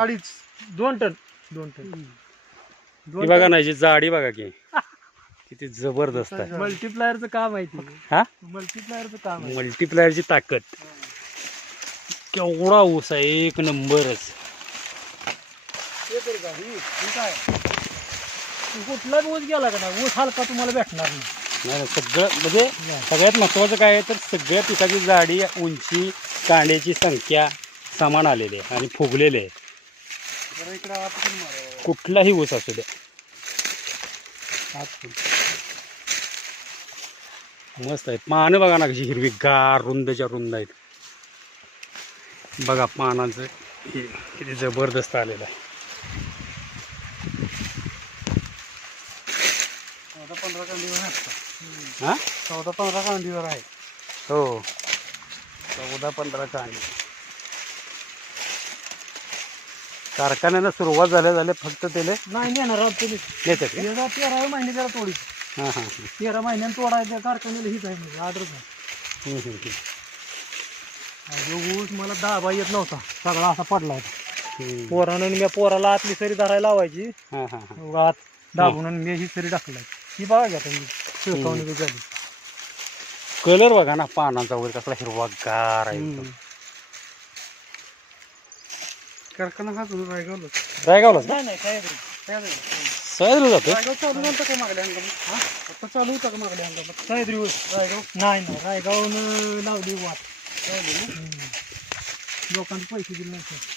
अडीच 2 ton 2 ton ही बघा ना, जाडी बघा की किती जबरदस्त आहे. मल्टीप्लायरचं काम आहे ते. हा मल्टीप्लायरचं काम आहे. मल्टीप्लायरची ताकद. केवढा ऊस आहे, एक नंबरच. हे तर का ही काय कुठला ऊस गेला का नाही, ऊस हलका तुम्हाला भेटणार नाही. नाही सगळं म्हणजे सगळ्यात महत्वाचं काय आहे तर सगळ्या पिकाची जाडी, उंची, कांड्याची संख्या समान आलेली आहे आणि फुगलेले आहे. कुठलाही ऊस असू द्या. मस्त आहेत पानं, बघा ना कशी हिरवी गार रुंदच्या रुंद आहेत. बघा पानांचं हे किती जबरदस्त आलेलं आहे. 14-15 कांडीवर आहे. हा 14-15 कांडीवर आहे. हो 14-15 कांडी. कारखान्याला सुरुवात झाल्या फक्त त्याला नाही नेणार आहोत तुम्ही. नेतात का? 13 महिने त्याला तोडी. हां हां 13 महिन्यानं तोडायचं कारखान्याला हीच आहे म्हणजे ऑर्डरच आहे. ऊस मला दाबा येत नव्हता, सगळा असा पडला होता. पोरानं मी पोराला आतली सरी धरायला लावायची, हां हां आत दाबून मी ही सरी टाकलाय. ही बघा घ्या तुम्ही शिवकावणी झाली. कलर बघा ना पानांचा वगैरे कसला हिरवा गार आहे एकदम. कारखाना हा तुम्ही रायगावलाच नाही नाही काय सहज जातो. रायगाव चालू नव्हतं का मागल्या हंगामात? आता चालू होता का मागल्या हंगामात? सह्याद्री रायगाव नाही रायगावनं लावली वाट. लोकांचे पैसे दिले नव्हते.